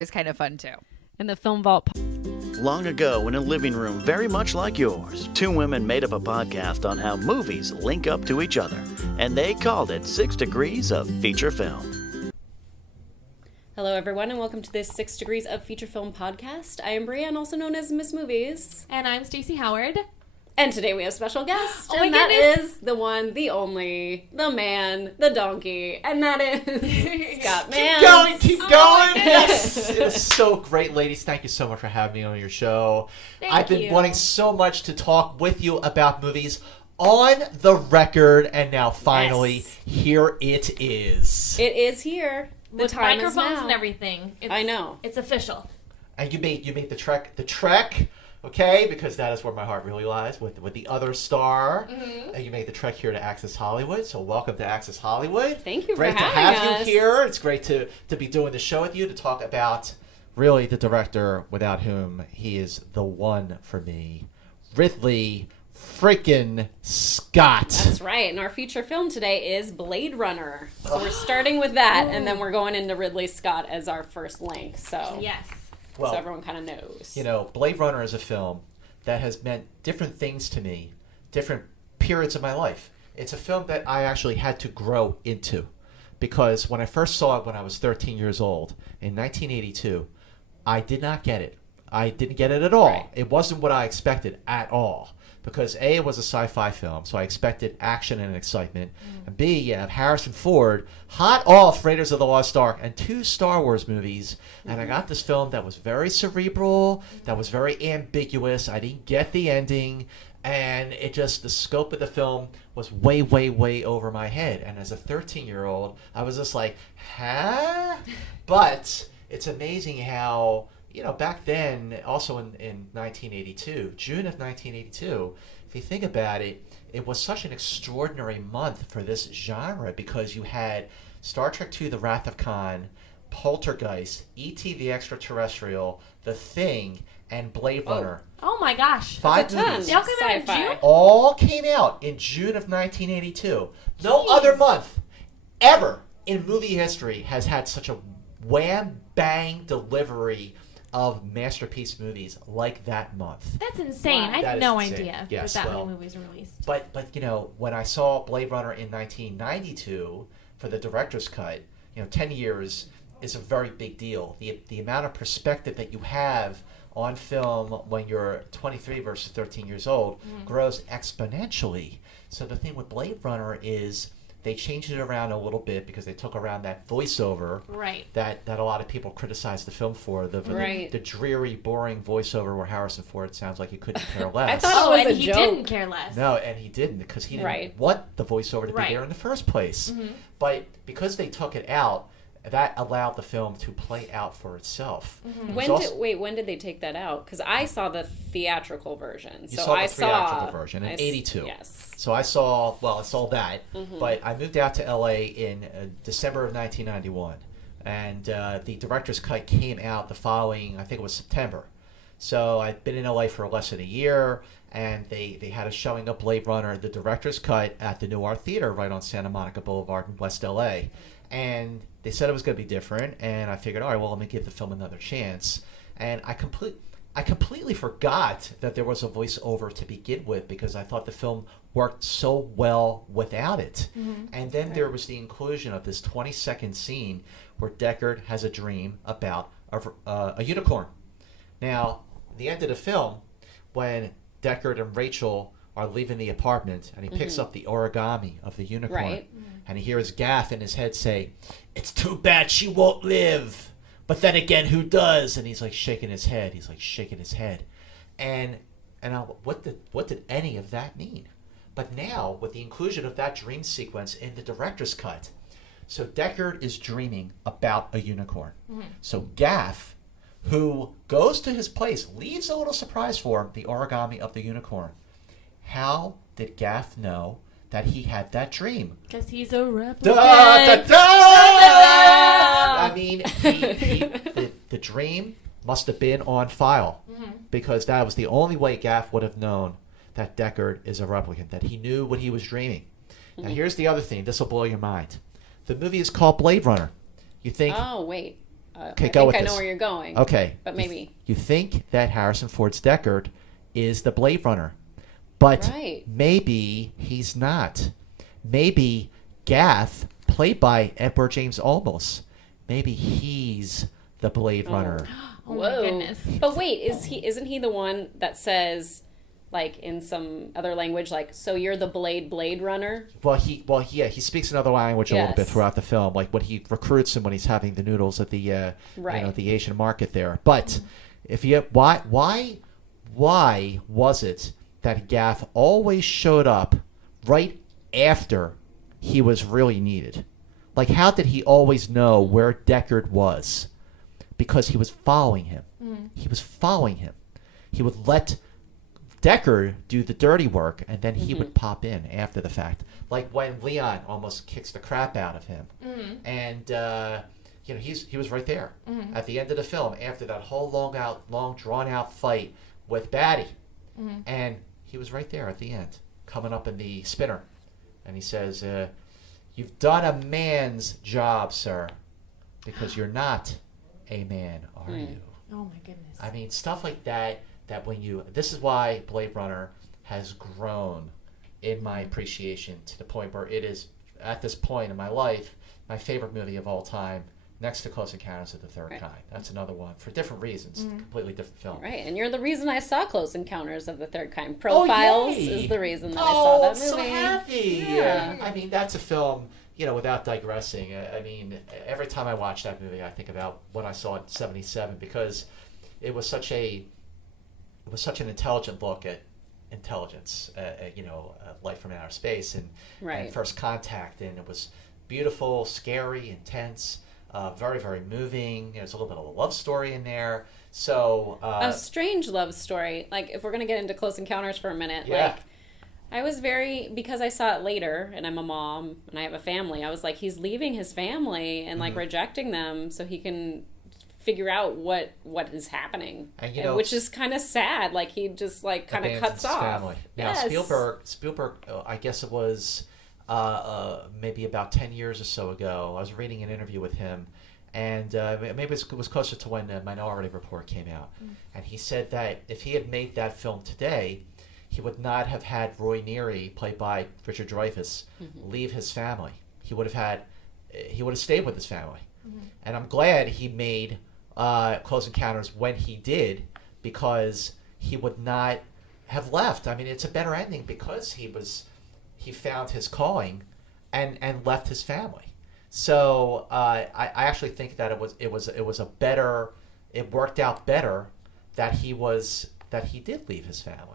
is kind of fun too. And the Film Vault. Long ago, in a living room very much like yours, two women made up a podcast on how movies link up to each other, and they called it 6 Degrees of Feature Film. Hello, everyone, and welcome to this 6 Degrees of Feature Film podcast. I am Brianne, also known as Miss Movies. And I'm Stacey Howard. And today we have a special guest, Oh my and that goodness. is the one, the only, the man, the donkey, and that is Scott Mantz. Keep going. Yes, it is so great, ladies. Thank you so much for having me on your show. I've been wanting so much to talk with you about movies on the record, and now finally, here it is. It is here. The With time is microphones now. and everything. I know. It's official. And you made the trek, okay? Because that is where my heart really lies, with the other star. Mm-hmm. And you made the trek here to Access Hollywood. So welcome to Access Hollywood. Thank you for having us. Great to have you here. It's great to be doing the show with you, to talk about really the director without whom he is the one for me, Ridley freaking Scott. That's right. And our feature film today is Blade Runner. So we're starting with that, and then we're going into Ridley Scott as our first link. So Yes. Well, so everyone kind of knows. You know, Blade Runner is a film that has meant different things to me, different periods of my life. It's a film that I actually had to grow into, because when I first saw it when I was 13 years old in 1982, I did not get it. I didn't get it at all. Right. It wasn't what I expected at all. Because A, it was a sci-fi film, so I expected action and excitement. And B, you have Harrison Ford, hot off Raiders of the Lost Ark, and 2 Star Wars movies. And I got this film that was very cerebral, that was very ambiguous. I didn't get the ending. And it just, the scope of the film was way, way, way over my head. And as a 13-year-old, I was just like, huh? But it's amazing how, you know, back then, also in 1982, June of 1982, if you think about it, it was such an extraordinary month for this genre, because you had Star Trek II, The Wrath of Khan, Poltergeist, E.T. the Extraterrestrial, The Thing, and Blade Runner. Oh my gosh. 5 That's a ton. movies. They all came out in Sci-fi. June? All came out in June of 1982. No Jeez. other month ever in movie history has had such a wham-bang delivery of masterpiece movies like that month. That's insane. Wow. I That had is no insane. idea Yes, that well, many movies were released. But you know, when I saw Blade Runner in 1992 for the director's cut, you know, 10 years is a very big deal. The amount of perspective that you have on film when you're 23 versus 13 years old grows exponentially. So the thing with Blade Runner is they changed it around a little bit, because they took around that voiceover Right. that a lot of people criticized the film for, Right. the dreary, boring voiceover where Harrison Ford sounds like he couldn't care less. I thought Oh, it was and a he joke. didn't care less. No, and he didn't, because he didn't Right. want the voiceover to Right. be there in the first place. But because they took it out, that allowed the film to play out for itself. It was also- When did they take that out? Because I saw the theatrical version. You So saw the I theatrical saw version in I s- '82. Yes. So I saw that, but I moved out to LA in December of 1991, and the director's cut came out the following, I think it was September. So I'd been in LA for less than a year, and they had a showing of Blade Runner, the director's cut, at the New Art Theater right on Santa Monica Boulevard in West LA. And they said it was going to be different, and I figured, all right, well, let me give the film another chance. And I completely forgot that there was a voiceover to begin with, because I thought the film worked so well without it. And then there was the inclusion of this 20-second scene where Deckard has a dream about a unicorn. Now, the end of the film, when Deckard and Rachel are leaving the apartment, and he picks up the origami of the unicorn, Right. and he hears Gaff in his head say, "It's too bad she won't live. But then again, who does?" And he's like shaking his head. And what did any of that mean? But now, with the inclusion of that dream sequence in the director's cut, so Deckard is dreaming about a unicorn. So Gaff, who goes to his place, leaves a little surprise for him, the origami of the unicorn. How did Gaff know that he had that dream? Because he's a replicant. Da, da, da! I mean, the dream must have been on file, because that was the only way Gaff would have known that Deckard is a replicant, that he knew what he was dreaming. Now, here's the other thing. This will blow your mind. The movie is called Blade Runner. You think... Oh, wait. Okay, go with I this. know where you're going. Okay. But maybe. You think that Harrison Ford's Deckard is the Blade Runner, but Right. maybe he's not. Maybe Gaff, played by Edward James Olmos, maybe he's the Blade Runner. Oh my goodness. But wait, isn't he the one that says, like in some other language, like, so you're the Blade Runner? Well, he speaks another language a little bit Yes. throughout the film, like when he recruits him when he's having the noodles at the Right. the Asian market there. But if you why was it that Gaff always showed up right after he was really needed? Like, how did he always know where Deckard was? Because he was following him. He was following him. He would let Deckard do the dirty work, and then he would pop in after the fact. Like when Leon almost kicks the crap out of him. And, he was right there at the end of the film after that whole long drawn-out fight with Batty. And he was right there at the end, coming up in the spinner. And he says, you've done a man's job, sir, because you're not a man, are you? Oh my goodness. I mean, stuff like that this is why Blade Runner has grown in my appreciation to the point where it is, at this point in my life, my favorite movie of all time, next to Close Encounters of the Third Kind. That's another one for different reasons, completely different film. Right, and you're the reason I saw Close Encounters of the Third Kind. Profiles yay! is the reason that I saw that I'm so movie. happy. Yeah. I mean, that's a film, without digressing. I mean, every time I watch that movie, I think about when I saw it in 77, because it was such an intelligent look at intelligence, life from outer space and First Contact, and it was beautiful, scary, intense, very, very moving. There's a little bit of a love story in there. So A strange love story. Like, if we're going to get into Close Encounters for a minute, Yeah. like, I was because I saw it later, and I'm a mom, and I have a family, I was like, he's leaving his family and, like, rejecting them so he can figure out what is happening, And, which is kind of sad. Like, he just, like, kind of abandons cuts his off. family. Now, Yes. Spielberg, I guess it was maybe about 10 years or so ago, I was reading an interview with him, and maybe it was closer to when Minority Report came out, and he said that if he had made that film today, he would not have had Roy Neary, played by Richard Dreyfuss, leave his family. He would have stayed with his family. And I'm glad he made Close Encounters when he did, because he would not have left. I mean, it's a better ending because he found his calling and left his family. So I actually think that it worked out better that he did leave his family.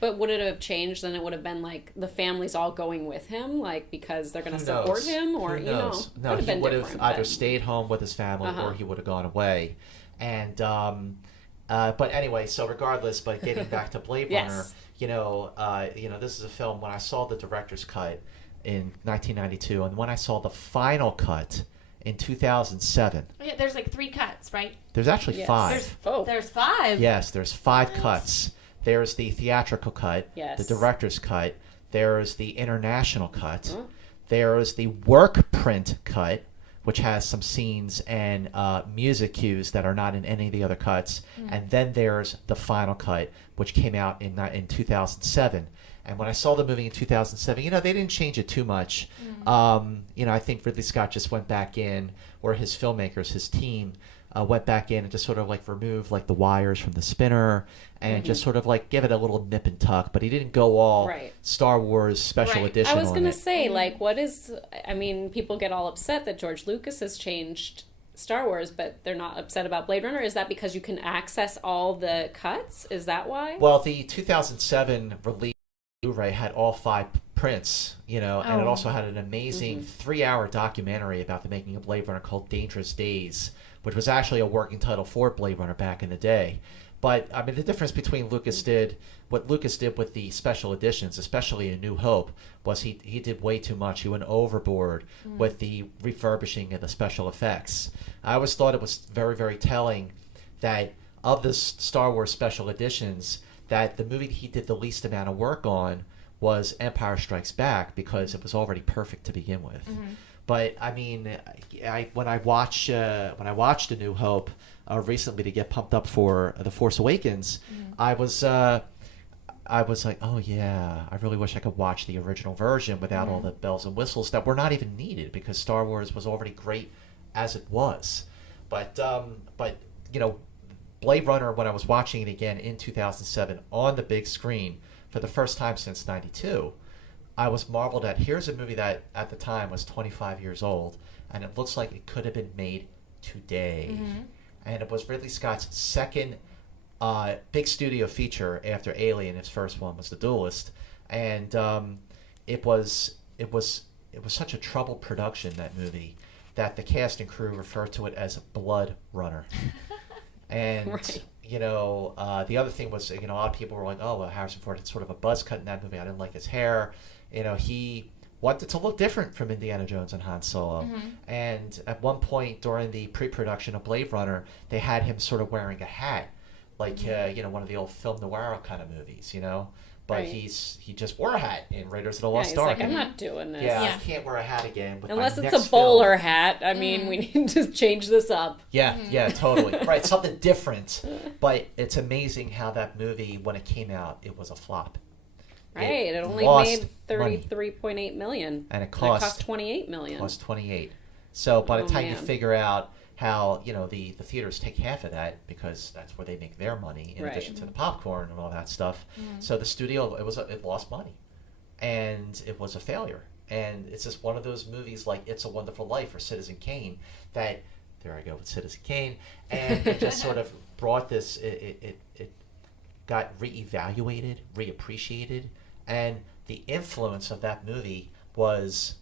But would it have changed? Then it would have been like the family's all going with him, like, because they're going to support him, or Who knows? No, he would have either stayed home with his family or he would have gone away. And but anyway, so regardless, but getting back to Blade Runner, this is a film. When I saw the director's cut in 1992, and when I saw the final cut in 2007, Yeah, there's like 3 cuts, right? there's actually Yes. 5. There's 5. Yes, there's 5 cuts. There's the theatrical cut, Yes. the director's cut. There's the international cut. There's the work print cut, which has some scenes and music cues that are not in any of the other cuts. And then there's the final cut, which came out in 2007. And when I saw the movie in 2007, they didn't change it too much. I think Ridley Scott just went back in, or his filmmakers, his team, went back in and just sort of like removed like the wires from the spinner and just sort of like give it a little nip and tuck, but he didn't go all Star Wars special Right. edition I was on going to it. say, like, people get all upset that George Lucas has changed Star Wars, but they're not upset about Blade Runner. Is that because you can access all the cuts? Is that why? Well, the 2007 release Blu-ray had all 5 prints, and it also had an amazing 3-hour documentary about the making of Blade Runner called Dangerous Days, which was actually a working title for Blade Runner back in the day. But, I mean, the difference between what Lucas did with the special editions, especially in New Hope, was he did way too much. He went overboard with the refurbishing and the special effects. I always thought it was very, very telling that of the Star Wars special editions, that the movie he did the least amount of work on was Empire Strikes Back, because it was already perfect to begin with. But I mean, when I watched A New Hope recently to get pumped up for The Force Awakens, I was like, oh yeah, I really wish I could watch the original version without all the bells and whistles that were not even needed because Star Wars was already great as it was. But Blade Runner, when I was watching it again in 2007 on the big screen for the first time since '92, I was marveled at. Here's a movie that at the time was 25 years old, and it looks like it could have been made today. And it was Ridley Scott's second big studio feature after Alien. His first one was The Duelist, and it was such a troubled production, that movie, that the cast and crew referred to it as Blood Runner. And the other thing was, a lot of people were like, oh, well, Harrison Ford had sort of a buzz cut in that movie. I didn't like his hair. He wanted to look different from Indiana Jones and Han Solo. And at one point during the pre-production of Blade Runner, they had him sort of wearing a hat, like one of the old film noir kind of movies, But he just wore a hat in Raiders of the Lost Ark. He's like, I'm not doing this. Yeah, I can't wear a hat again. With Unless my it's next a bowler film. hat. I mean, we need to change this up. Yeah, totally. Right, something different. But it's amazing how that movie, when it came out, it was a flop. Right, it only lost made money. $33.8 million. And it cost $28 million. Cost 28. So by the time you man. figure out how the theaters take half of that because that's where they make their money in addition to the popcorn and all that stuff. So the studio it lost money, and it was a failure. And it's just one of those movies like It's a Wonderful Life or Citizen Kane that there I go with Citizen Kane, and it just sort of brought this. It got reevaluated, reappreciated, and the influence of that movie was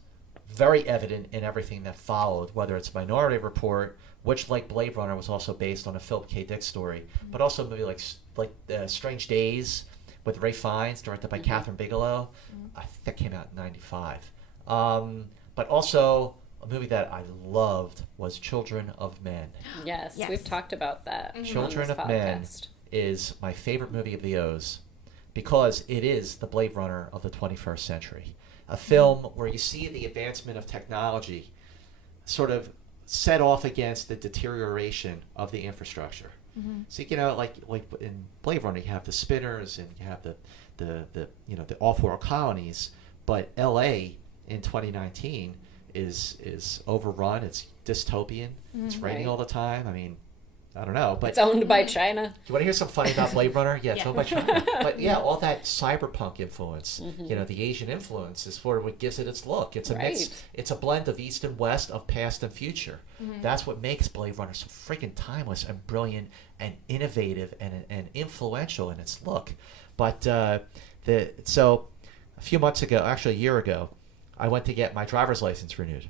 very evident in everything that followed, whether it's Minority Report, which, like Blade Runner, was also based on a Philip K. Dick story, but also a movie like Strange Days with Ray Fiennes, directed by Catherine Bigelow. I think that came out in '95. But also a movie that I loved was Children of Men. Yes, we've talked about that. Children of Men is my favorite movie of the O's because it is the Blade Runner of the 21st century. A film where you see the advancement of technology sort of set off against the deterioration of the infrastructure. So like in Blade Runner, you have the spinners and you have the off-world colonies, but L.A. in 2019 is overrun. It's dystopian. It's raining all the time. I mean, I don't know, but it's owned by China. Do you want to hear something funny about Blade Runner? Yeah, it's owned by China. But yeah, all that cyberpunk influence, the Asian influence is sort of what gives it its look. It's a mix. It's a blend of East and West, of past and future. That's what makes Blade Runner so freaking timeless and brilliant and innovative and influential in its look. But so a few months ago, actually a year ago, I went to get my driver's license renewed,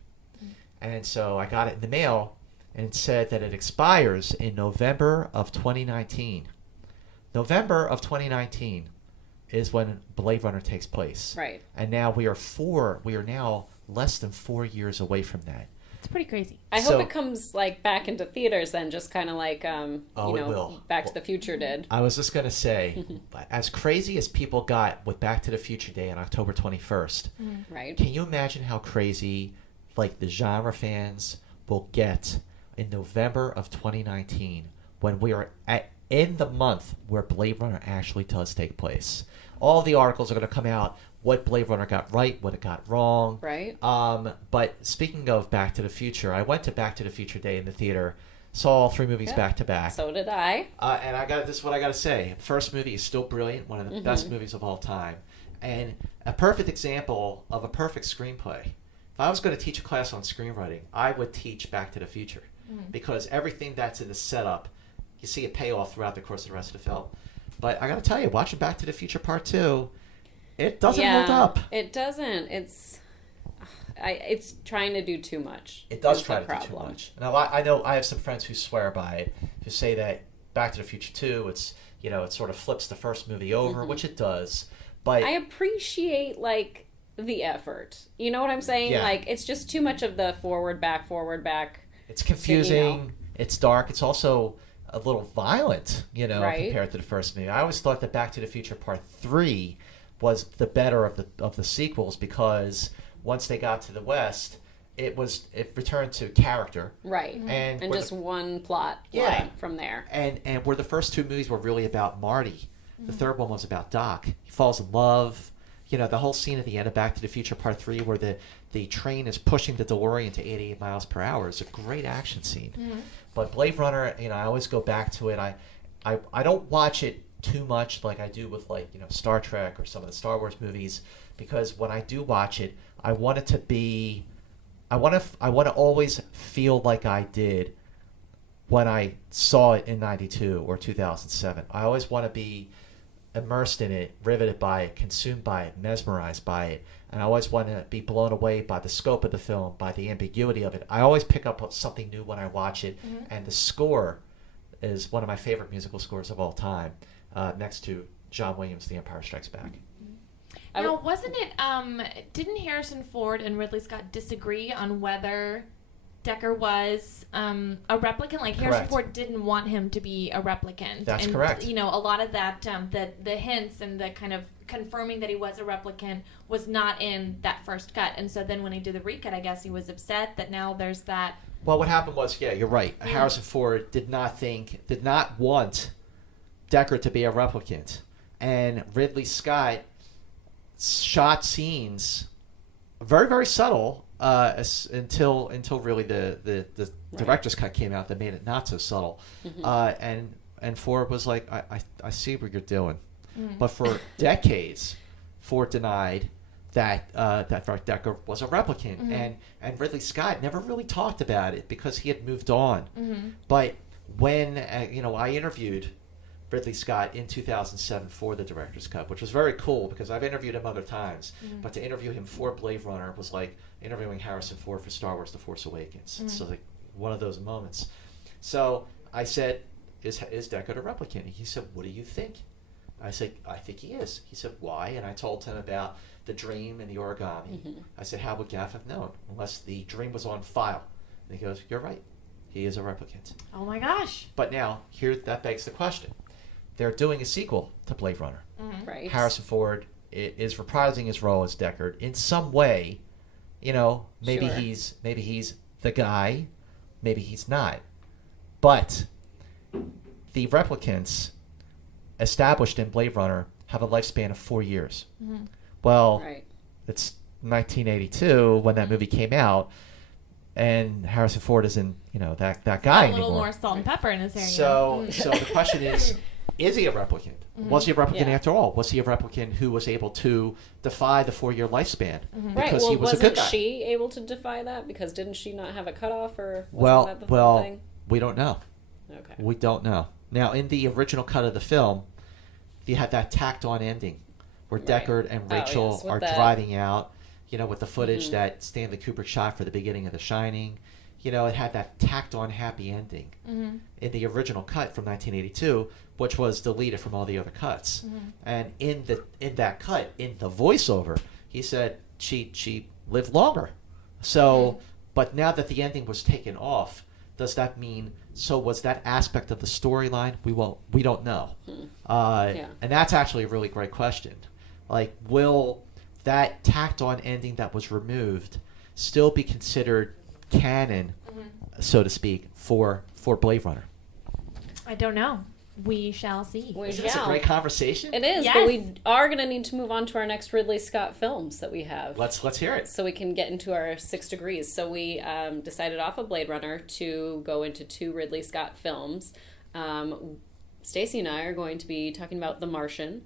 and so I got it in the mail. And it said that it expires in November of 2019. November of 2019 is when Blade Runner takes place. Right. And now we are now less than 4 years away from that. It's pretty crazy. I hope it comes back into theaters then, just kind of like it will. Back to the Future did. I was just going to say, as crazy as people got with Back to the Future Day on October 21st, right? Can you imagine how crazy the genre fans will get in November of 2019 when we are in the month where Blade Runner actually does take place? All the articles are going to come out, what Blade Runner got right, what it got wrong. Right. But speaking of Back to the Future, I went to Back to the Future Day in the theater, saw all 3 movies back to back. So did I. And this is what I got to say. First movie is still brilliant, one of the best movies of all time. And a perfect example of a perfect screenplay. If I was going to teach a class on screenwriting, I would teach Back to the Future. Because everything that's in the setup, you see a payoff throughout the course of the rest of the film. But I got to tell you, watching Back to the Future Part 2, it doesn't hold up. It doesn't. It's trying to do too much. It does try to do too much. Now, I know I have some friends who swear by it, who say that Back to the Future 2, it sort of flips the first movie over, which it does. But I appreciate, the effort. You know what I'm saying? Yeah. It's just too much of the forward, back. It's confusing. It's dark. It's also a little violent, compared to the first movie. I always thought that Back to the Future Part 3 was the better of the sequels because once they got to the West, it returned to character. Right. And just one plot line from there. And where the first two movies were really about Marty, the third one was about Doc. He falls in love. You know, the whole scene at the end of Back to the Future Part 3 where the train is pushing the DeLorean to 88 miles per hour is a great action scene. But Blade Runner, you know, I always go back to it. I don't watch it too much like I do with, like, you know, Star Trek or some of the Star Wars movies, because when I do watch it, I want it to be, I want to always feel like I did when I saw it in 92 or 2007. I always want to be immersed in it, riveted by it, consumed by it, mesmerized by it. And I always want to be blown away by the scope of the film, by the ambiguity of it. I always pick up something new when I watch it. And the score is one of my favorite musical scores of all time, next to John Williams' The Empire Strikes Back. Now, wasn't it, didn't Harrison Ford and Ridley Scott disagree on whether Deckard was a replicant? Like, Harrison Ford didn't want him to be a replicant. That's correct. You know, a lot of that, the hints and the kind of confirming that he was a replicant was not in that first cut. And so then when he did the recut, I guess he was upset that now there's that. Well, what happened was, yeah, you're right. Harrison Ford did not want Deckard to be a replicant. And Ridley Scott shot scenes very, very subtle until really the director's cut came out that made it not so subtle. And Ford was like, I see what you're doing. But for decades, Ford denied that Deckard was a replicant. And Ridley Scott never really talked about it because he had moved on. But when I interviewed Ridley Scott in 2007 for the director's cut, which was very cool because I've interviewed him other times, but to interview him for Blade Runner was like interviewing Harrison Ford for Star Wars: The Force Awakens. It's like one of those moments. So I said, is Deckard a replicant? And he said, what do you think? I said, I think he is. He said, why? And I told him about the dream and the origami. I said, how would Gaff have known unless the dream was on file? And he goes, you're right. He is a replicant. Oh my gosh. But now, that begs the question. They're doing a sequel to Blade Runner. Right. Harrison Ford is reprising his role as Deckard in some way. You know, maybe he's the guy, maybe he's not. But the replicants established in Blade Runner have a lifespan of 4 years. Well, it's 1982 when that movie came out, and Harrison Ford isn't, that guy anymore. A little more salt and pepper in his area. So the question is he a replicant? Was he a replicant after all? Was he a replicant who was able to defy the 4-year lifespan because he was a good guy? Wasn't she able to defy that? Because didn't she not have a cutoff, or that the well, thing? We don't know. Okay. We don't know. Now, in the original cut of the film, you had that tacked-on ending where Deckard and Rachel are driving out, with the footage that Stanley Kubrick shot for the beginning of The Shining. It had that tacked-on happy ending in the original cut from 1982, which was deleted from all the other cuts. And in that cut, in the voiceover, he said she lived longer. So, but now that the ending was taken off, does that mean, so was that aspect of the storyline? We don't know. And that's actually a really great question. Like, will that tacked-on ending that was removed still be considered canon, so to speak, for Blade Runner? I don't know. We shall see. Isn't this a great conversation? It is, but we are going to need to move on to our next Ridley Scott films that we have. Let's hear it. So we can get into our 6 degrees. So we decided off of Blade Runner to go into 2 Ridley Scott films. Stacey and I are going to be talking about The Martian,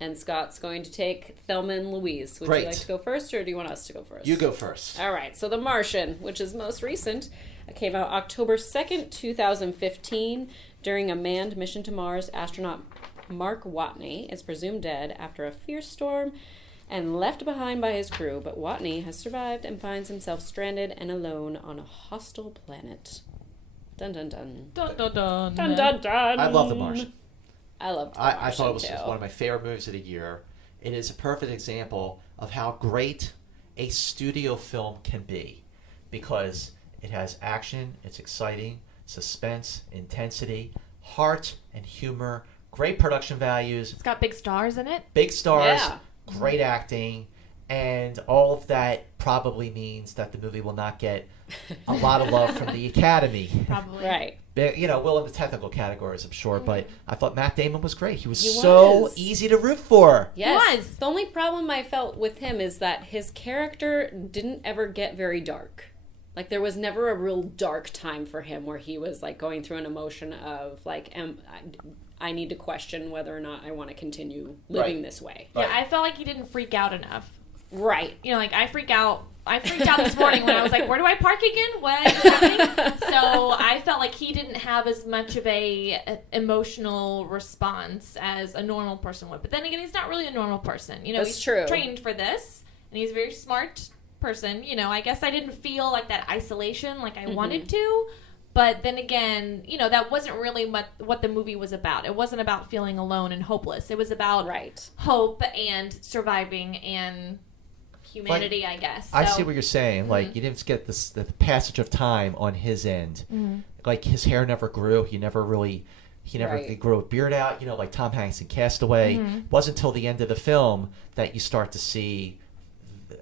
and Scott's going to take Thelma and Louise. Would you like to go first, or do you want us to go first? You go first. All right. So The Martian, which is most recent, came out October 2nd, 2015. During a manned mission to Mars, astronaut Mark Watney is presumed dead after a fierce storm and left behind by his crew, but Watney has survived and finds himself stranded and alone on a hostile planet. Dun dun dun. Dun dun dun. Dun dun dun. I love The Martian. I love The Martian, I thought it was too. one of my favorite movies of the year. It is a perfect example of how great a studio film can be, because it has action, it's exciting, suspense, intensity, heart and humor, great production values. It's got big stars in it. Big stars, Yeah. great acting, And all of that probably means that the movie will not get a lot of love from the Academy. Probably. Right. Will in the technical categories, I'm sure, but I thought Matt Damon was great. He was so easy to root for. Yes. He was. The only problem I felt with him is that his character didn't ever get very dark. Like, there was never a real dark time for him where he was, like, going through an emotion of, like, I need to question whether or not I want to continue living this way. Yeah, I felt like he didn't freak out enough. Right. You know, like, I freaked out this morning when I was like, where do I park again? What is happening? So I felt like he didn't have as much of a emotional response as a normal person would. But then again, he's not really a normal person. You know, That's he's true. trained for this, and he's a very smart person. You know, I guess I didn't feel like that isolation like I wanted to. But then again, you know, that wasn't really what the movie was about. It wasn't about feeling alone and hopeless. It was about hope and surviving and humanity, but I guess. I see what you're saying. Like, you didn't get the passage of time on his end. Like, his hair never grew. He never grew a beard out, you know, like Tom Hanks in Castaway. It wasn't until the end of the film that you start to see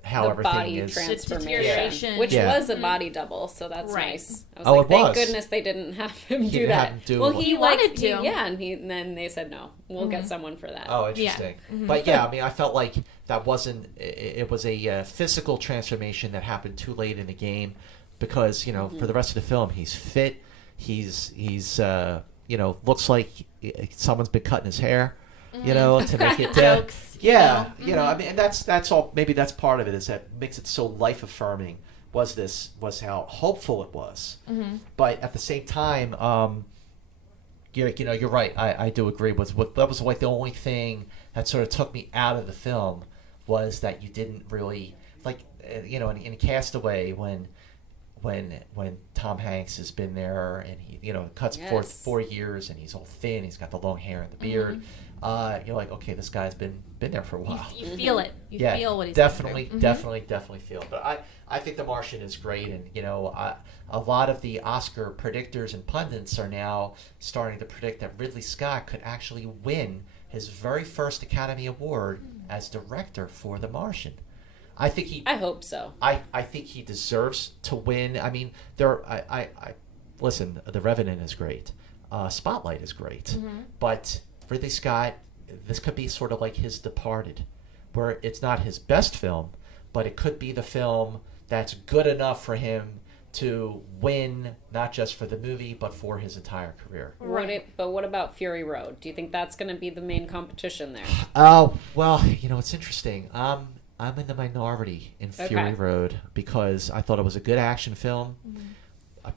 how everything body is. Transformation. Which was a body double, so that's nice. I was Oh, like, it thank was. goodness they didn't have him do didn't that. have him do well, what- he wanted to. and then they said, no, we'll get someone for that. Oh, interesting. But yeah, I mean, I felt like that wasn't. It was a physical transformation that happened too late in the game, because you know, for the rest of the film, he's fit. He's you know, looks like someone's been cutting his hair. You know, to make it jokes. Yeah, you know, I mean, and that's all. Maybe that's part of it, is that makes it so life affirming. Was how hopeful it was, but at the same time, you know, you're right. I do agree with what that was like the only thing that sort of took me out of the film was that you didn't really like, you know, in Castaway when Tom Hanks has been there and he, you know, cuts for 4 years and he's all thin, he's got the long hair and the beard. You're like, okay, this guy's been there for a while. You feel it. You feel what he's definitely feel. But I think The Martian is great, and you know, a lot of the Oscar predictors and pundits are now starting to predict that Ridley Scott could actually win his very first Academy Award as director for The Martian. I hope so. I think he deserves to win. I mean, listen, The Revenant is great. Spotlight is great, but Ridley Scott, this could be sort of like his Departed, where it's not his best film, but it could be the film that's good enough for him to win, not just for the movie, but for his entire career. But what about Fury Road? Do you think that's going to be the main competition there? Oh, well, you know, it's interesting. I'm in the minority in Fury Road because I thought it was a good action film.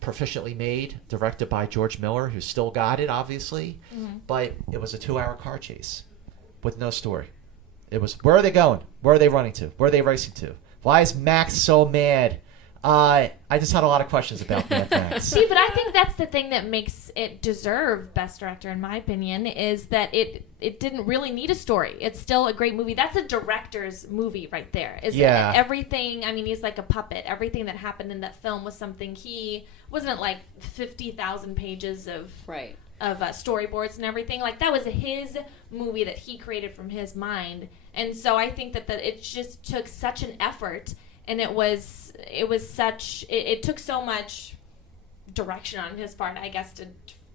Proficiently made, directed by George Miller, who still got it, obviously, but it was a 2-hour car chase with no story. It was, where are they going? Where are they running to? Where are they racing to? Why is Max so mad? I just had a lot of questions about Mad Max. See, but I think that's the thing that makes it deserve Best Director, in my opinion, is that it didn't really need a story. It's still a great movie. That's a director's movie right there. Everything, I mean, he's like a puppet. Everything that happened in that film was something wasn't like 50,000 pages of storyboards and everything. Like, that was his movie that he created from his mind. And so I think that it just took such an effort, and it took so much direction on his part, I guess,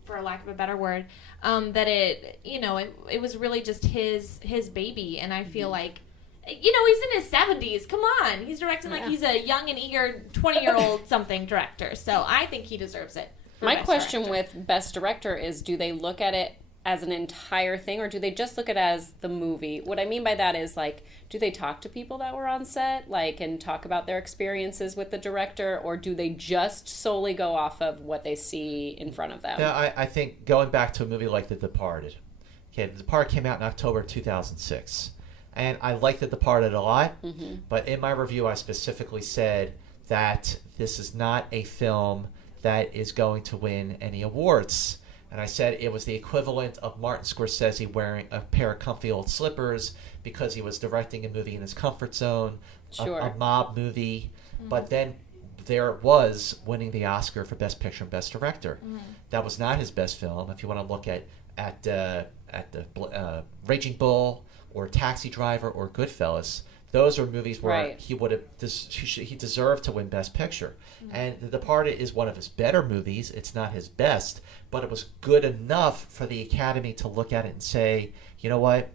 for lack of a better word, that it was really just his baby. And I feel like, you know, he's in his 70s. Come on. He's directing like he's a young and eager 20-year-old something director. So I think he deserves it. My question with Best Director is, do they look at it as an entire thing, or do they just look at it as the movie? What I mean by that is, like, do they talk to people that were on set, like, and talk about their experiences with the director, or do they just solely go off of what they see in front of them? Yeah, I think going back to a movie like The Departed. Okay, The Departed came out in October 2006. And I like The Departed a lot, but in my review I specifically said that this is not a film that is going to win any awards. And I said it was the equivalent of Martin Scorsese wearing a pair of comfy old slippers because he was directing a movie in his comfort zone, a mob movie. But then there it was, winning the Oscar for Best Picture and Best Director. That was not his best film. If you want to look at the Raging Bull or Taxi Driver or Goodfellas, those are movies where Right. he would have he deserved to win Best Picture. And The Departed is one of his better movies. It's not his best, but it was good enough for the Academy to look at it and say, you know what?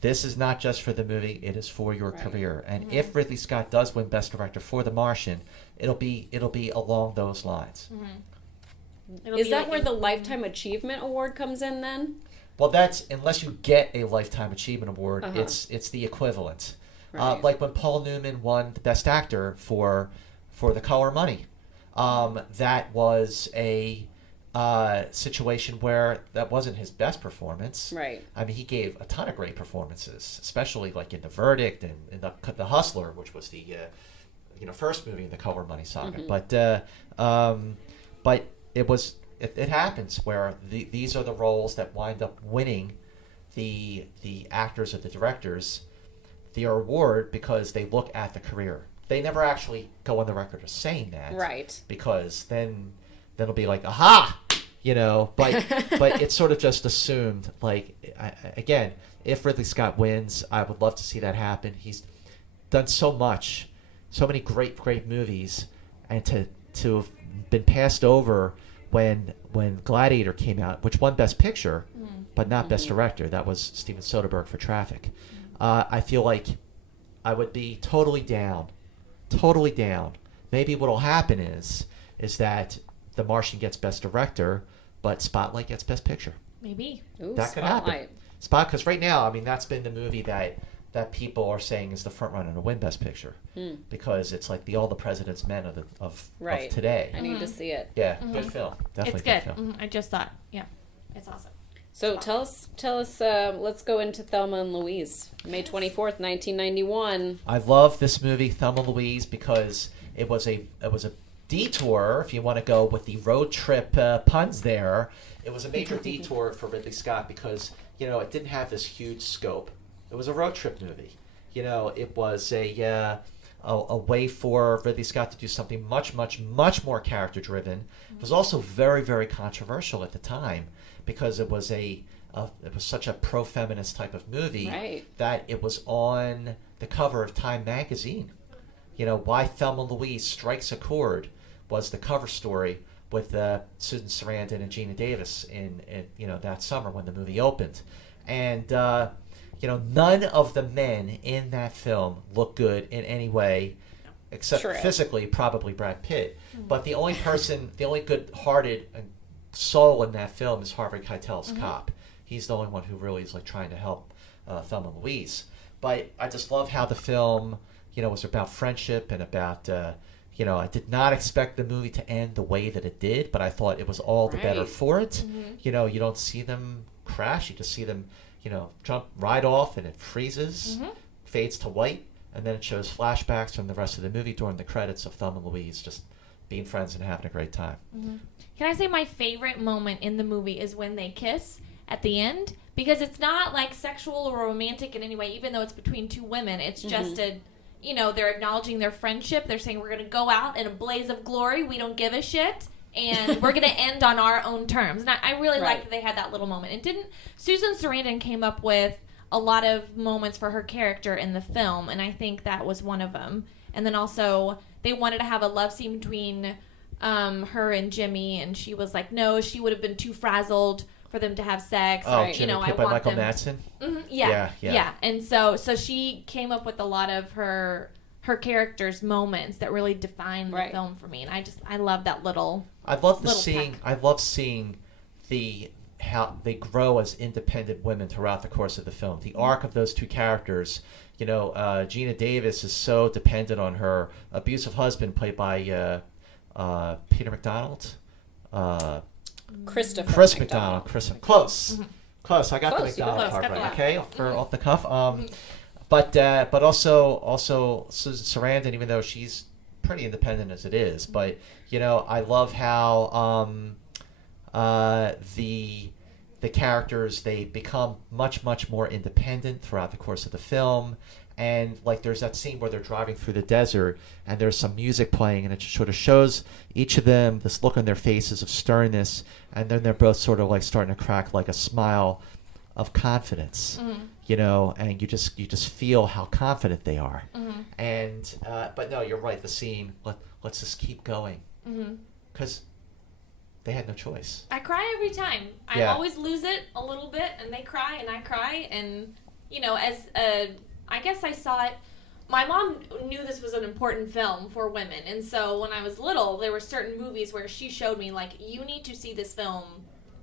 This is not just for the movie, it is for your career. And if Ridley Scott does win Best Director for The Martian, it'll be along those lines. Is that where the Lifetime Achievement Award comes in then? Well, that's unless you get a Lifetime Achievement Award, it's the equivalent. Right. Like when Paul Newman won the Best Actor for The Color of Money, that was a situation where that wasn't his best performance. Right. I mean, he gave a ton of great performances, especially like in The Verdict and in the Hustler, which was the first movie in the Color of Money saga. But it happens where these are the roles that wind up winning the actors or the directors the award because they look at the career. They never actually go on the record as saying that, Right. Because then it'll be like, aha, But it's sort of just assumed. Like again, if Ridley Scott wins, I would love to see that happen. He's done so much, so many great movies, and to have been passed over when Gladiator came out, which won Best Picture, but not Best Director. That was Steven Soderbergh for Traffic. I feel like I would be totally down. Maybe what'll happen is that The Martian gets Best Director, but Spotlight gets Best Picture. Maybe. Ooh, That could happen. Because right now, I mean, that's been the movie that people are saying is the front runner to win Best Picture, because it's like All the President's Men of today. I need to see it. Yeah, good film. Definitely It's good. film. I just thought, it's awesome. So tell us. Let's go into Thelma and Louise, May 24th, 1991. I love this movie, Thelma Louise, because it was a detour, if you want to go with the road trip puns there. It was a major detour for Ridley Scott because, it didn't have this huge scope. It was a road trip movie. It was a way for Ridley Scott to do something much more character driven. It was also very, very controversial at the time because it was such a pro-feminist type of movie that it was on the cover of Time magazine. Why Thelma Louise Strikes a Chord was the cover story with Susan Sarandon and Gina Davis in that summer when the movie opened. And none of the men in that film look good in any way, except physically, probably Brad Pitt. But the only good-hearted soul in that film is Harvey Keitel's cop. He's the only one who really is like trying to help Thelma Louise. But I just love how the film, was about friendship and about, I did not expect the movie to end the way that it did, but I thought it was all the better for it. You don't see them crash, you just see them jump right off and it freezes, fades to white, and then it shows flashbacks from the rest of the movie during the credits of Thelma and Louise just being friends and having a great time. Can I say my favorite moment in the movie is when they kiss at the end? Because it's not like sexual or romantic in any way, even though it's between two women. It's just they're acknowledging their friendship. They're saying we're going to go out in a blaze of glory. We don't give a shit. And we're going to end on our own terms. And I really liked that they had that little moment. And Susan Sarandon came up with a lot of moments for her character in the film, and I think that was one of them. And then also, they wanted to have a love scene between her and Jimmy, and she was like, no, she would have been too frazzled for them to have sex. Oh, Jimmy played by Michael Madsen? Yeah. And so she came up with a lot of her character's moments that really define the film for me, and I love that little. I love seeing how they grow as independent women throughout the course of the film. The arc of those two characters. Gina Davis is so dependent on her abusive husband, played by Peter McDonald. Chris McDonald. Close. I got the McDonald part right. Okay, off the cuff. But also Susan Sarandon, even though she's pretty independent as it is, but I love how the characters, they become much more independent throughout the course of the film. And like there's that scene where they're driving through the desert and there's some music playing, and it just sort of shows each of them this look on their faces of sternness, and then they're both sort of like starting to crack like a smile of confidence, you know, and you just feel how confident they are. And but no, you're right. The scene. Let's just keep going, because they had no choice. I cry every time. I always lose it a little bit, and they cry, and I cry, and you know, I guess I saw it. My mom knew this was an important film for women, and so when I was little, there were certain movies where she showed me, like, you need to see this film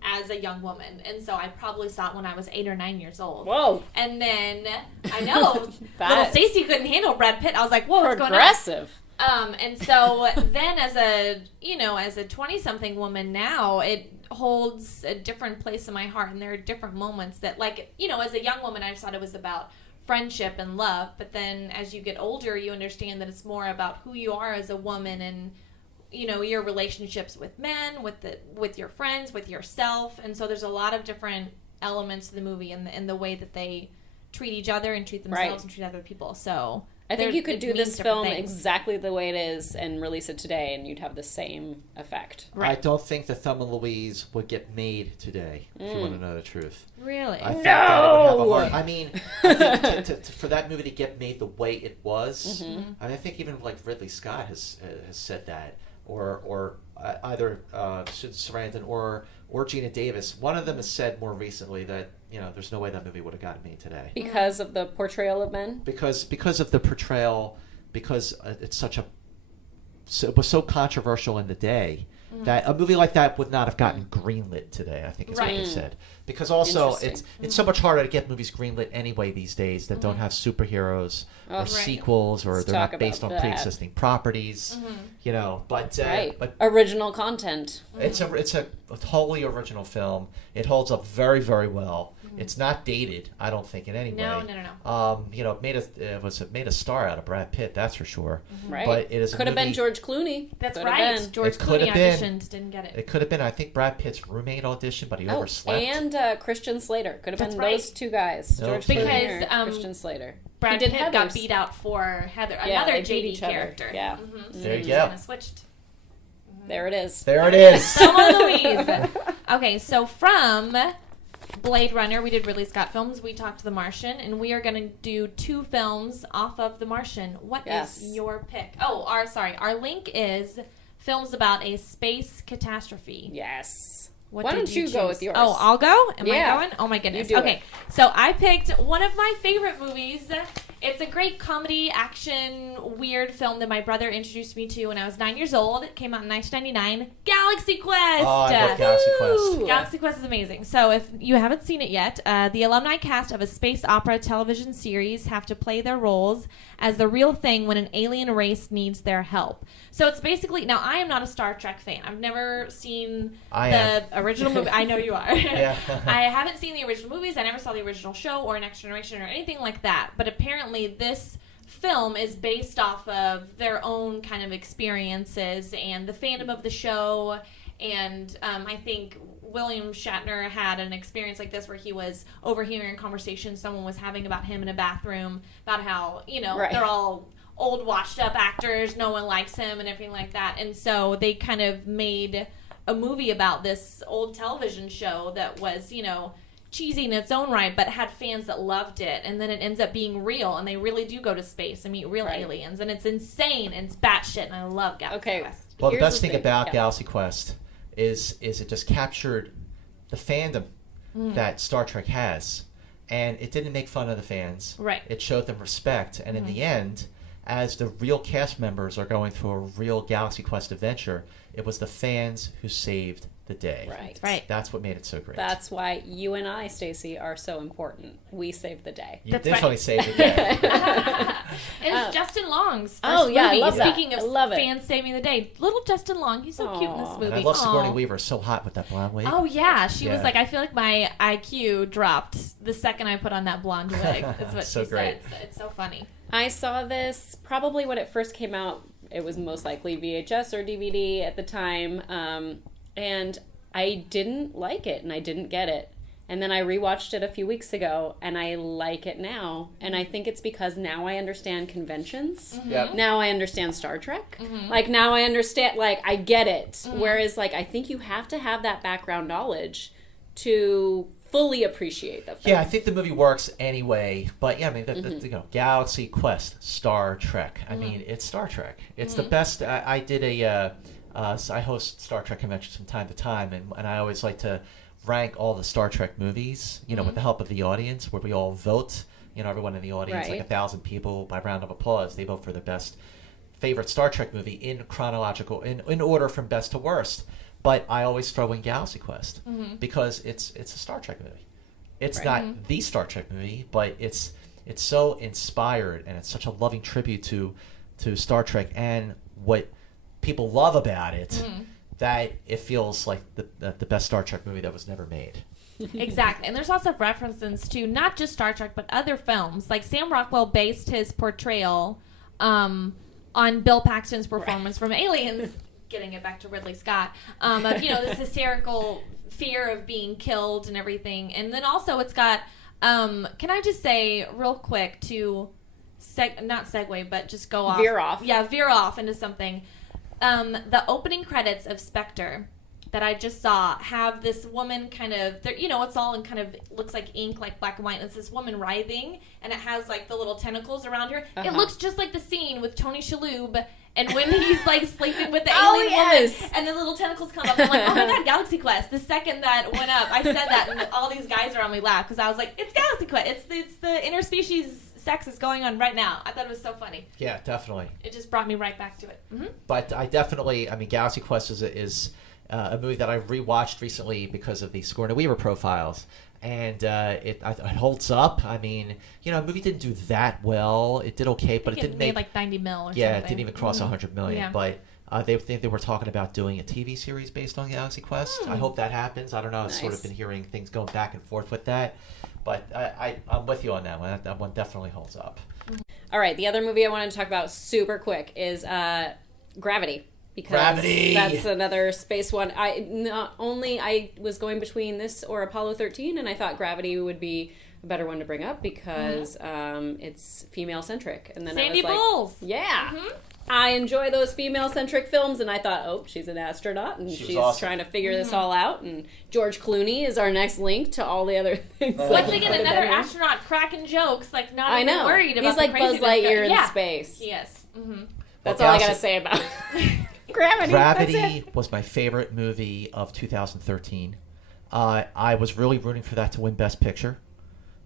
as a young woman, and so I probably saw it when I was 8 or 9 years old. Whoa! And then I know little Stacy couldn't handle Brad Pitt. I was like, whoa, what's going on? Progressive. And so then as a 20-something woman now, it holds a different place in my heart, and there are different moments that, like, you know, as a young woman, I just thought it was about friendship and love, but then as you get older, you understand that it's more about who you are as a woman, and you know, your relationships with men, with your friends, with yourself. And so there's a lot of different elements to the movie, and the way that they treat each other and treat themselves and treat other people. So I think you could do this film exactly the way it is and release it today, and you'd have the same effect. Right. I don't think the Thelma Louise would get made today, if you want to know the truth. Really? I think that it would have a hard... I mean, I think for that movie to get made the way it was, I mean, I think even like Ridley Scott has said that, or either Susan Sarandon or Gina Davis. One of them has said more recently that, you know, there's no way that movie would have gotten made today. Because of the portrayal of men? Because of the portrayal, because it's it was so controversial in the day that a movie like that would not have gotten greenlit today, I think is what they said. Because also it's so much harder to get movies greenlit anyway these days that don't have superheroes or sequels, or they're not based on pre-existing properties, you know. But original content. It's a totally original film. It holds up very, very well. It's not dated, I don't think, in any way. No. You know, it made a star out of Brad Pitt, that's for sure. Right. But it is could have been George Clooney. That's right. George Clooney auditioned, didn't get it. It could have been. I think Brad Pitt's roommate auditioned, but he overslept. And Christian Slater could have been those two guys. Nope. George Clooney or Christian Slater. Brad Pitt got beat out for Heather, another JD character. Yeah. There you go. Kind of switched. There it is. There it is. Thelma Louise. Okay, so from Blade Runner, we did Ridley Scott films. We talked The Martian, and we are going to do 2 films off of The Martian. What is your pick? Oh, our link is films about a space catastrophe. Yes. Why don't you go with yours? Oh, I'll go? Am I going? Oh my goodness. Okay. So I picked one of my favorite movies. It's a great comedy, action, weird film that my brother introduced me to when I was 9 years old. It came out in 1999. Galaxy Quest! Oh, I love Galaxy Quest. Galaxy Quest is amazing. So if you haven't seen it yet, the alumni cast of a space opera television series have to play their roles as the real thing when an alien race needs their help. So it's basically... Now, I am not a Star Trek fan. I've never seen the original movie. I know you are. Yeah. I haven't seen the original movies. I never saw the original show or Next Generation or anything like that. But apparently this film is based off of their own kind of experiences and the fandom of the show. And I think William Shatner had an experience like this where he was overhearing a conversation someone was having about him in a bathroom, about how, you know, they're all old washed up actors, no one likes him and everything like that. And so they kind of made a movie about this old television show that was, you know, cheesy in its own right, but had fans that loved it. And then it ends up being real, and they really do go to space and meet real aliens. And it's insane, and it's batshit, and I love Galaxy Quest. Well, the best thing about Galaxy Quest is it just captured the fandom that Star Trek has. And it didn't make fun of the fans. Right. It showed them respect. And in the end, as the real cast members are going through a real Galaxy Quest adventure, it was the fans who saved the day. Right. That's what made it so great. That's why you and I, Stacey, are so important. We saved the day. You definitely saved the day. And it's Justin Long's first movie. I love Speaking that. of fans saving the day, little Justin Long, he's so cute in this movie. And I love Sigourney Weaver, so hot with that blonde wig. Oh yeah, she was like, I feel like my IQ dropped the second I put on that blonde wig. That's what so she great. said. It's so funny. I saw this probably when it first came out. It was most likely VHS or DVD at the time, and I didn't like it, and I didn't get it. And then I rewatched it a few weeks ago, and I like it now. And I think it's because now I understand conventions. Yep. Now I understand Star Trek. Like, now I understand, like, I get it. Whereas, like, I think you have to have that background knowledge to fully appreciate the film. Yeah, I think the movie works anyway. But yeah, I mean, Galaxy Quest, Star Trek. I mean, it's Star Trek. It's the best. I did I host Star Trek conventions from time to time, and I always like to rank all the Star Trek movies, with the help of the audience, where we all vote. Everyone in the audience, like 1,000 people, by round of applause, they vote for the best favorite Star Trek movie in chronological, in order from best to worst. But I always throw in Galaxy Quest because it's a Star Trek movie. It's not the Star Trek movie, but it's so inspired, and it's such a loving tribute to Star Trek and what people love about it, that it feels like the best Star Trek movie that was never made. Exactly. And there's also references to not just Star Trek, but other films. Like Sam Rockwell based his portrayal on Bill Paxton's performance from Aliens, getting it back to Ridley Scott, of, this hysterical fear of being killed and everything. And then also it's got, can I just say real quick to, not segue, but just go off. Veer off. Yeah, veer off into something. The opening credits of Spectre that I just saw have this woman kind of, it's all in kind of, looks like ink, like black and white, and it's this woman writhing, and it has like the little tentacles around her. It looks just like the scene with Tony Shalhoub, and when he's like sleeping with the alien woman, and the little tentacles come up. I'm like, oh my god, Galaxy Quest. The second that went up, I said that, and all these guys around me laughed, because I was like, it's Galaxy Quest. It's the interspecies sex is going on right now. I thought it was so funny. Yeah, definitely. It just brought me right back to it. But I mean, Galaxy Quest is a movie that I rewatched recently because of the Sigourney Weaver profiles, and it holds up. I mean, the movie didn't do that well. It did okay, but it didn't make like 90 mil or something. Yeah, it didn't even cross 100 million. Yeah. But they were talking about doing a TV series based on Galaxy Quest. I hope that happens. I don't know. I've sort of been hearing things going back and forth with that, but I'm with you on that one. That one definitely holds up. All right, the other movie I wanted to talk about super quick is Gravity. Because that's another space one. I was going between this or Apollo 13, and I thought Gravity would be a better one to bring up because it's female centric. And then Sandy I was like, Bulls. Yeah. I enjoy those female centric films, and I thought, oh, she's an astronaut, and she's awesome. Trying to figure this all out. And George Clooney is our next link to all the other things. Once again, another astronaut cracking jokes, like not even worried about. He's like Buzz Lightyear in space. Yes. That's all I gotta say about Gravity was my favorite movie of 2013. I was really rooting for that to win Best Picture,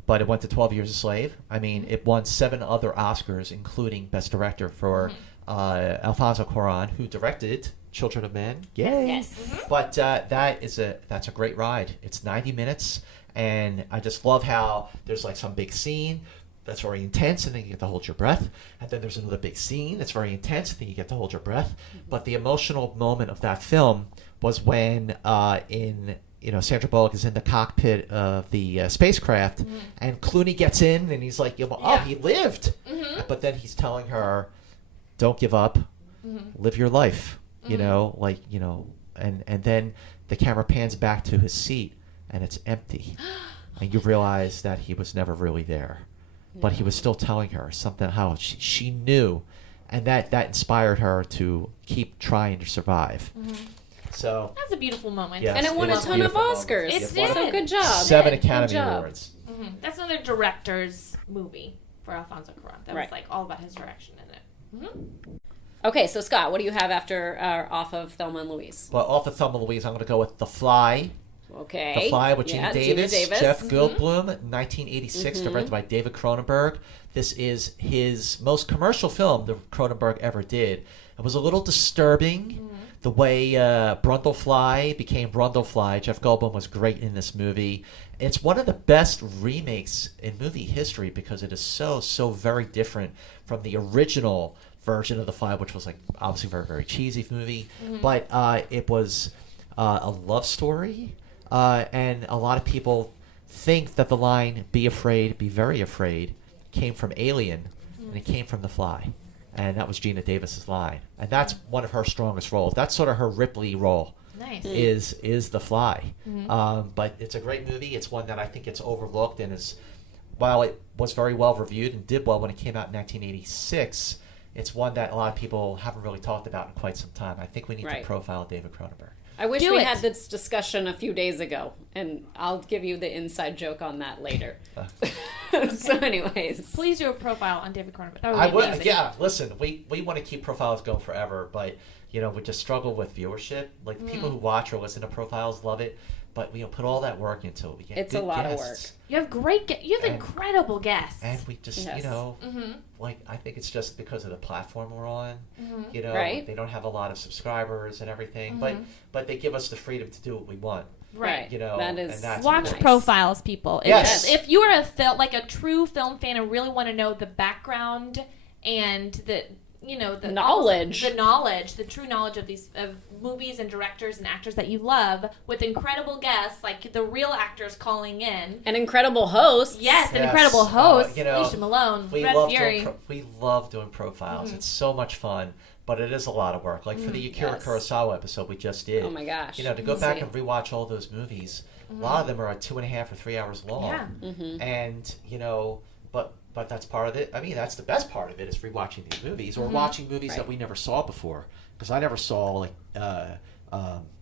but it went to 12 Years a Slave. I mean, it won 7 other Oscars, including Best Director for Alfonso Cuarón, who directed Children of Men. Yay! Yes. But that's a great ride. It's 90 minutes, and I just love how there's like some big scene that's very intense, and then you get to hold your breath. And then there's another big scene that's very intense, and then you get to hold your breath. But the emotional moment of that film was when Sandra Bullock is in the cockpit of the spacecraft, and Clooney gets in, and he's like, he lived. But then he's telling her, don't give up, live your life, and then the camera pans back to his seat, and it's empty. And you realize that he was never really there. But he was still telling her something, how she knew, and that inspired her to keep trying to survive. So that's a beautiful moment. Yes, and it won a ton of Oscars. It did. So good job. 7 Academy Awards. That's another director's movie for Alfonso Cuarón. That was like all about his direction in it. Okay, so Scott, what do you have after off of Thelma and Louise? Well, off of Thelma and Louise, I'm going to go with The Fly. Okay. The Fly with Gina Davis, Jeff Goldblum, 1986, directed by David Cronenberg. This is his most commercial film that Cronenberg ever did. It was a little disturbing, the way Brundlefly became Brundlefly. Jeff Goldblum was great in this movie. It's one of the best remakes in movie history because it is so very different from the original version of The Fly, which was like obviously a very, very cheesy movie. But it was a love story. And a lot of people think that the line, be afraid, be very afraid, came from Alien, and it came from The Fly. And that was Gina Davis's line. And that's one of her strongest roles. That's sort of her Ripley role. Nice. Is The Fly. But it's a great movie. It's one that I think gets overlooked, and while it was very well reviewed and did well when it came out in 1986, it's one that a lot of people haven't really talked about in quite some time. I think we need to profile David Cronenberg. I wish we had this discussion a few days ago, and I'll give you the inside joke on that later. So anyways. Please do a profile on David Cronenberg. That would I be would, amazing. yeah, listen, we want to keep profiles going forever, but, you know, we just struggle with viewership. Like, the people who watch or listen to profiles love it, but we put all that work into it. We get it's good a lot guests. of work. You have you have incredible guests. And we just, you know, like, I think it's just because of the platform we're on, you know, they don't have a lot of subscribers and everything, but they give us the freedom to do what we want. Right. You know, that is and that's watch nice. profiles, people. Yes. If you are a true film fan and really want to know the background and the knowledge, the true knowledge of these movies and directors and actors that you love, with incredible guests like the real actors calling in, an incredible host. Yes, an incredible host. You know, Alicia Malone, we Red love Fury. we love doing profiles. It's so much fun. But it is a lot of work. Like for the Akira Kurosawa episode we just did. Oh my gosh. You know, to go back and rewatch all those movies, a lot of them are 2.5 or 3 hours long. Yeah. And, you know, but that's part of it. I mean, that's the best part of it is rewatching these movies or watching movies that we never saw before. Because I never saw, I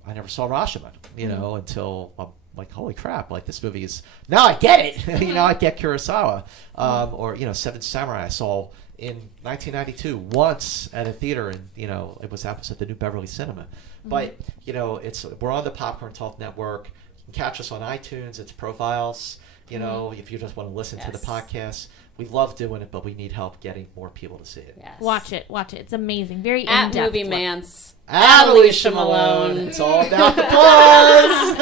never saw Rashomon, you know, until I'm like, holy crap, like this movie is, now I get it. You know, I get Kurosawa. Or, you know, Seven Samurai I saw in 1992 once at a theater, and you know it was at the New Beverly Cinema. But you know we're on the Popcorn Talk Network. You can catch us on iTunes. It's profiles. You know, if you just want to listen to the podcast, we love doing it, but we need help getting more people to see it. Yes. Watch it. It's amazing. Very At in-depth. Movie Mantz. At Alicia Malone. It's all about the buzz.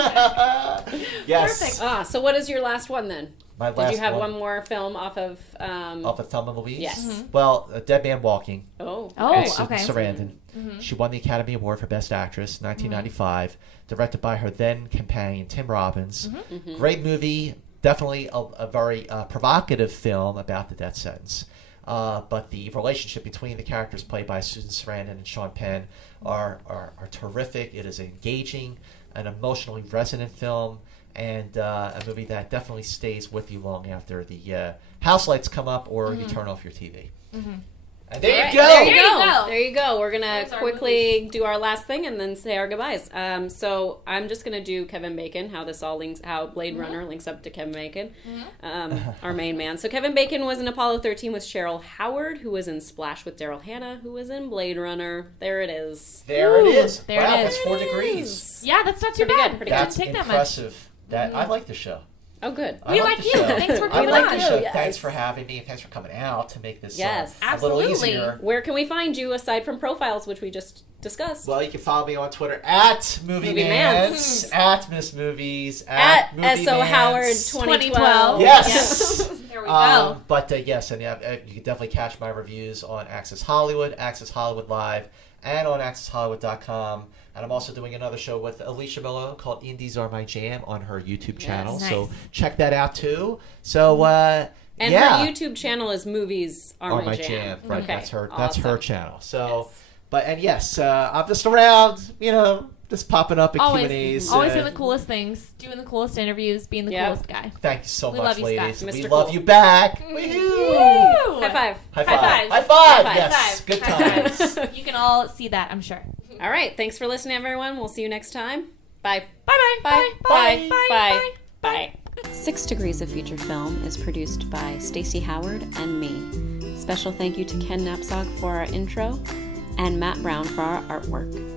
Yes. Perfect. So what is your last one then? My Did last you have one more film off of Thelma Louise? Yes. Well, Dead Man Walking. Oh, Susan okay. Sarandon. She won the Academy Award for Best Actress in 1995, directed by her then companion Tim Robbins. Great movie, definitely a very provocative film about the death sentence. But the relationship between the characters played by Susan Sarandon and Sean Penn are terrific. It is engaging, an emotionally resonant film, and a movie that definitely stays with you long after the house lights come up or you turn off your TV. And there you go. There you go. We're going to quickly do our last thing and then say our goodbyes. So I'm just going to do Kevin Bacon, how this all links, how Blade Runner links up to Kevin Bacon, our main man. So Kevin Bacon was in Apollo 13 with Cheryl Howard, who was in Splash with Daryl Hannah, who was in Blade Runner. There it is. There it is. There wow, it is. that's 4 degrees. Yeah, that's not too Pretty bad. good, pretty That's Didn't take impressive. I like the show. Oh, good. We like the you. show. Thanks for I coming like on. the show. Yes. Thanks for having me. Thanks for coming out to make this Yes. a little Absolutely. easier. Where can we find you aside from profiles, which we just discussed? Well, you can follow me on Twitter at Movie Mantz, at Miss Movies, at Movie SO Mantz. Howard 2012. Yes. There we go. But yes, and you can definitely catch my reviews on Access Hollywood, Access Hollywood Live, and on AccessHollywood.com. And I'm also doing another show with Alicia Malone called Indies Are My Jam on her YouTube channel. Nice. So check that out too. So And yeah. her YouTube channel is Movies Are My Jam. Right, Okay. that's her Awesome. channel. So Yes. I'm just around, you know, just popping up at Always Q&As. doing the coolest things, doing the coolest interviews, being the coolest guy. Thank you so We much, love you, ladies. Scott. We Mr. love Cool. you back. Woo! High five. High High five. fives. High five. High five. Yes. High five. Good High times. You can all see that, I'm sure. All right. Thanks for listening, everyone. We'll see you next time. Bye. Bye-bye. Bye. Bye. Bye. Bye. Bye. 6 Degrees of Feature Film is produced by Stacey Howard and me. Special thank you to Ken Knapsack for our intro and Matt Brown for our artwork.